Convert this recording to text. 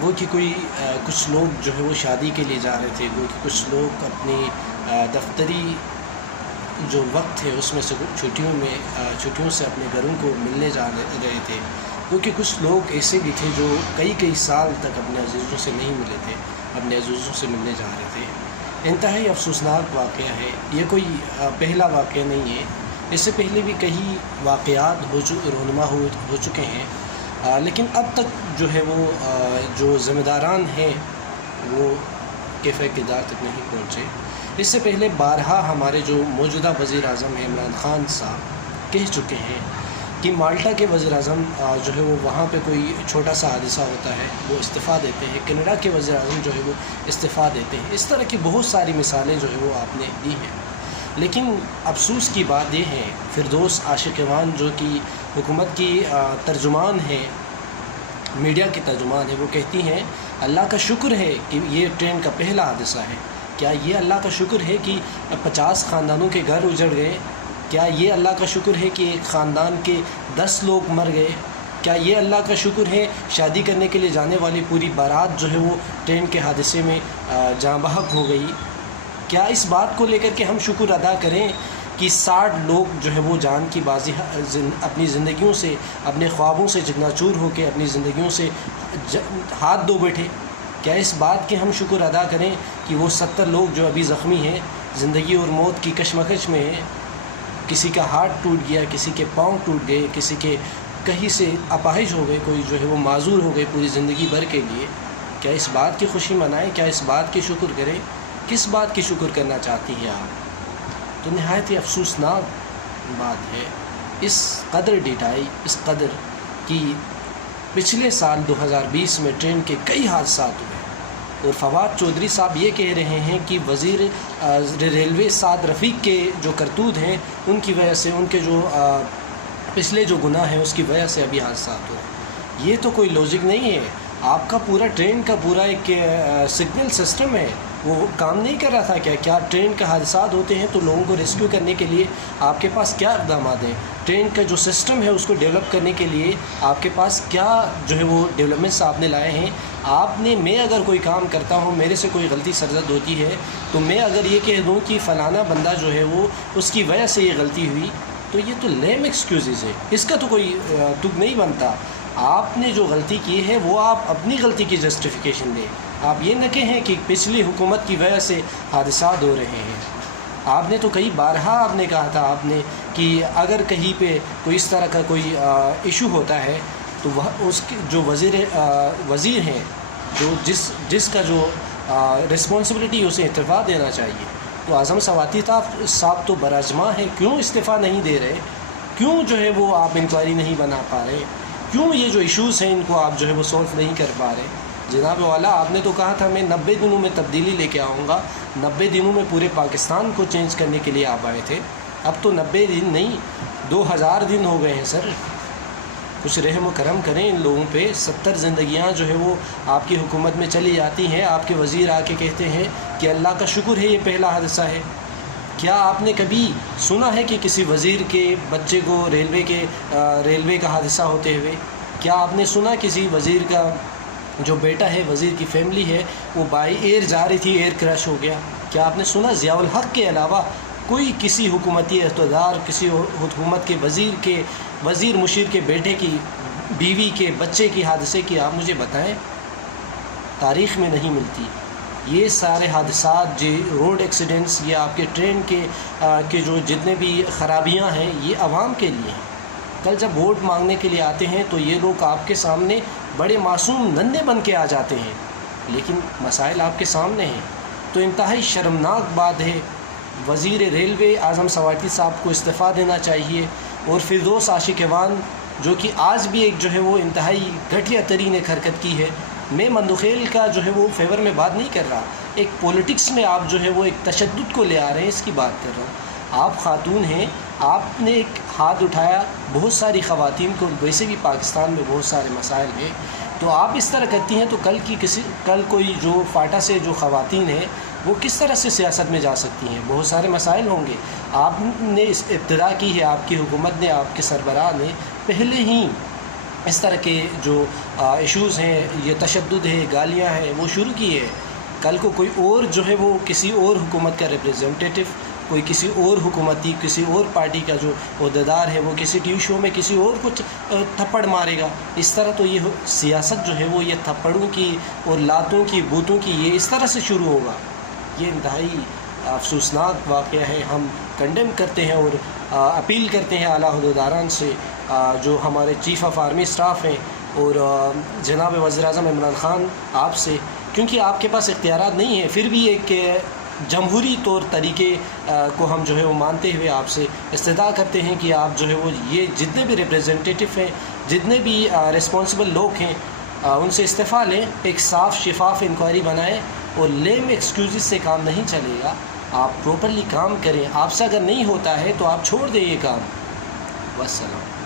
وہ کہ کچھ لوگ جو ہے وہ شادی کے لیے جا رہے تھے، وہ کہ کچھ لوگ اپنی دفتری جو وقت ہے اس میں سے چھٹیوں سے اپنے گھروں کو ملنے جا رہے تھے، کیونکہ کچھ لوگ ایسے بھی تھے جو کئی سال تک اپنے عزیزوں سے نہیں ملے تھے، اپنے عزیزوں سے ملنے جا رہے تھے۔ انتہائی افسوسناک واقعہ ہے یہ، کوئی پہلا واقعہ نہیں ہے، اس سے پہلے بھی کئی واقعات رونما ہو چکے ہیں، لیکن اب تک جو ہے وہ جو ذمہ داران ہیں وہ کیفیہ کردار تک نہیں پہنچے۔ اس سے پہلے بارہا ہمارے جو موجودہ وزیر اعظم ہیں عمران خان صاحب کہہ چکے ہیں کہ مالٹا کے وزیر اعظم جو ہے وہ وہاں پہ کوئی چھوٹا سا حادثہ ہوتا ہے وہ استعفیٰ دیتے ہیں، کینیڈا کے وزیر اعظم جو ہے وہ استعفیٰ دیتے ہیں۔ اس طرح کی بہت ساری مثالیں جو ہے وہ آپ نے دی ہیں، لیکن افسوس کی بات یہ ہے فردوس عاشقوان جو کہ حکومت کی ترجمان ہے، میڈیا کی ترجمان ہے، وہ کہتی ہیں اللہ کا شکر ہے کہ یہ ٹرین کا پہلا حادثہ ہے۔ کیا یہ اللہ کا شکر ہے کہ 50 خاندانوں کے گھر اجڑ گئے؟ کیا یہ اللہ کا شکر ہے کہ ایک خاندان کے 10 لوگ مر گئے؟ کیا یہ اللہ کا شکر ہے شادی کرنے کے لیے جانے والی پوری بارات جو ہے وہ ٹرین کے حادثے میں جاں بحق ہو گئی؟ کیا اس بات کو لے کر کے ہم شکر ادا کریں کہ 60 لوگ جو ہے وہ جان کی بازی اپنی زندگیوں سے، اپنے خوابوں سے چکنا چور ہو کے اپنی زندگیوں سے ہاتھ دھو بیٹھے؟ کیا اس بات کے ہم شکر ادا کریں کہ وہ 70 لوگ جو ابھی زخمی ہیں، زندگی اور موت کی کشمکش میں ہیں، کسی کا ہاتھ ٹوٹ گیا، کسی کے پاؤں ٹوٹ گئے، کسی کے کہیں سے اپاہج ہو گئے، کوئی جو ہے وہ معذور ہو گئے پوری زندگی بھر کے لیے؟ کیا اس بات کی خوشی منائیں؟ کیا اس بات کی شکر کریں؟ کس بات کی شکر کرنا چاہتی ہیں آپ؟ تو نہایت ہی افسوسناک بات ہے، اس قدر ڈیٹائی، اس قدر کہ پچھلے سال 2020 میں ٹرین کے کئی حادثات ہوئے اور فواد چودھری صاحب یہ کہہ رہے ہیں کہ وزیر ریلوے سعد رفیق کے جو کرتوت ہیں ان کی وجہ سے، ان کے جو پچھلے جو گناہ ہیں اس کی وجہ سے ابھی حادثات ہوئے۔ یہ تو کوئی لاجک نہیں ہے۔ آپ کا پورا ٹرین کا پورا ایک سگنل سسٹم ہے، وہ کام نہیں کر رہا تھا کیا ٹرین کا حادثات ہوتے ہیں تو لوگوں کو ریسکیو کرنے کے لیے آپ کے پاس کیا اقدامات ہیں؟ ٹرین کا جو سسٹم ہے اس کو ڈیولپ کرنے کے لیے آپ کے پاس کیا جو ہے وہ ڈیولپمنٹس آپ نے لائے ہیں؟ میں اگر کوئی کام کرتا ہوں، میرے سے کوئی غلطی سرزد ہوتی ہے تو میں اگر یہ کہہ دوں کہ فلانا بندہ جو ہے وہ اس کی وجہ سے یہ غلطی ہوئی، تو یہ تو لیم ایکسکیوزز ہے، اس کا تو کوئی تک نہیں بنتا۔ آپ نے جو غلطی کی ہے وہ آپ اپنی غلطی کی جسٹیفیکیشن دیں، آپ یہ نہ کہیں کہ پچھلی حکومت کی وجہ سے حادثات ہو رہے ہیں۔ آپ نے تو کئی بارہا آپ نے کہا تھا کہ اگر کہیں پہ کوئی اس طرح کا کوئی ایشو ہوتا ہے تو وہ اس کے جو وزیر ہیں، جو جس کا جو رسپانسبلٹی اسے استعفیٰ دینا چاہیے، تو اعظم سواتی صاحب تو براجماں ہیں، کیوں استعفیٰ نہیں دے رہے؟ کیوں جو ہے وہ آپ انکوائری نہیں بنا پا رہے؟ کیوں یہ جو ایشوز ہیں ان کو آپ جو ہے وہ سولو نہیں کر پا رہے؟ جناب والا، آپ نے تو کہا تھا میں 90 دنوں میں تبدیلی لے کے آؤں گا، 90 دنوں میں پورے پاکستان کو چینج کرنے کے لیے آپ آئے تھے، اب تو 90 دن نہیں 2000 دن ہو گئے ہیں سر۔ کچھ رحم و کرم کریں ان لوگوں پہ۔ 70 زندگیاں جو ہے وہ آپ کی حکومت میں چلی جاتی ہیں، آپ کے وزیر آ کے کہتے ہیں کہ اللہ کا شکر ہے یہ پہلا حادثہ ہے۔ کیا آپ نے کبھی سنا ہے کہ کسی وزیر کے بچے کو ریلوے کا حادثہ ہوتے ہوئے؟ کیا آپ نے سنا کسی وزیر کا جو بیٹا ہے، وزیر کی فیملی ہے، وہ بائی ایئر جا رہی تھی، ایئر کریش ہو گیا؟ کیا آپ نے سنا ضیاء الحق کے علاوہ کوئی کسی حکومتی اقتدار، کسی حکومت کے وزیر مشیر کے بیٹے کی، بیوی کے، بچے کی حادثے کی آپ مجھے بتائیں؟ تاریخ میں نہیں ملتی۔ یہ سارے حادثات، روڈ ایکسیڈنٹس، یہ آپ کے ٹرین کے جو جتنے بھی خرابیاں ہیں، یہ عوام کے لیے ہیں۔ کل جب ووٹ مانگنے کے لیے آتے ہیں تو یہ لوگ آپ کے سامنے بڑے معصوم ننھے بن کے آ جاتے ہیں، لیکن مسائل آپ کے سامنے ہیں۔ تو انتہائی شرمناک بات ہے، وزیر ریلوے اعظم سواتی صاحب کو استعفیٰ دینا چاہیے، اور فردوس عاشقوان جو کہ آج بھی ایک جو ہے وہ انتہائی گھٹیا ترین ایک حرکت کی ہے۔ میں مندوخیل کا جو ہے وہ فیور میں بات نہیں کر رہا، ایک پولیٹکس میں آپ جو ہے وہ ایک تشدد کو لے آ رہے ہیں، اس کی بات کر رہا ہوں۔ آپ خاتون ہیں، آپ نے ایک ہاتھ اٹھایا، بہت ساری خواتین کو، ویسے بھی پاکستان میں بہت سارے مسائل ہیں، تو آپ اس طرح کرتی ہیں تو کل کوئی جو فاٹا سے جو خواتین ہیں وہ کس طرح سے سیاست میں جا سکتی ہیں؟ بہت سارے مسائل ہوں گے۔ آپ نے اس ابتدا کی ہے، آپ کی حکومت نے، آپ کے سربراہ نے اس طرح کے جو ایشوز ہیں، یہ تشدد ہے، گالیاں ہیں، وہ شروع کی ہے. کل کو کوئی اور جو ہے وہ کسی اور حکومت کا ریپریزنٹیٹو، کوئی کسی اور حکومتی، کسی اور پارٹی کا جو عہدیدار ہے، وہ کسی ٹی وی شو میں کسی اور کو تھپڑ مارے گا. اس طرح تو یہ سیاست جو ہے وہ یہ تھپڑوں کی اور لاتوں کی، بوتوں کی، یہ اس طرح سے شروع ہوگا. یہ انتہائی افسوسناک واقعہ ہے. ہم کنڈیم کرتے ہیں اور اپیل کرتے ہیں اعلیٰ عہدیداران سے، جو ہمارے چیف آف آرمی اسٹاف ہیں، اور جناب وزیر اعظم عمران خان، آپ سے، کیونکہ آپ کے پاس اختیارات نہیں ہیں، پھر بھی ایک جمہوری طور طریقے کو ہم جو ہے وہ مانتے ہوئے آپ سے استدعا کرتے ہیں کہ آپ جو ہے وہ یہ جتنے بھی ریپریزنٹیٹو ہیں، جتنے بھی رسپانسبل لوگ ہیں، ان سے استعفیٰ لیں، ایک صاف شفاف انکوائری بنائیں، اور لیم ایکسکیوزز سے کام نہیں چلے گا. آپ پراپرلی کام کریں. آپ سے اگر نہیں ہوتا ہے تو آپ چھوڑ دیں یہ کام. والسلام.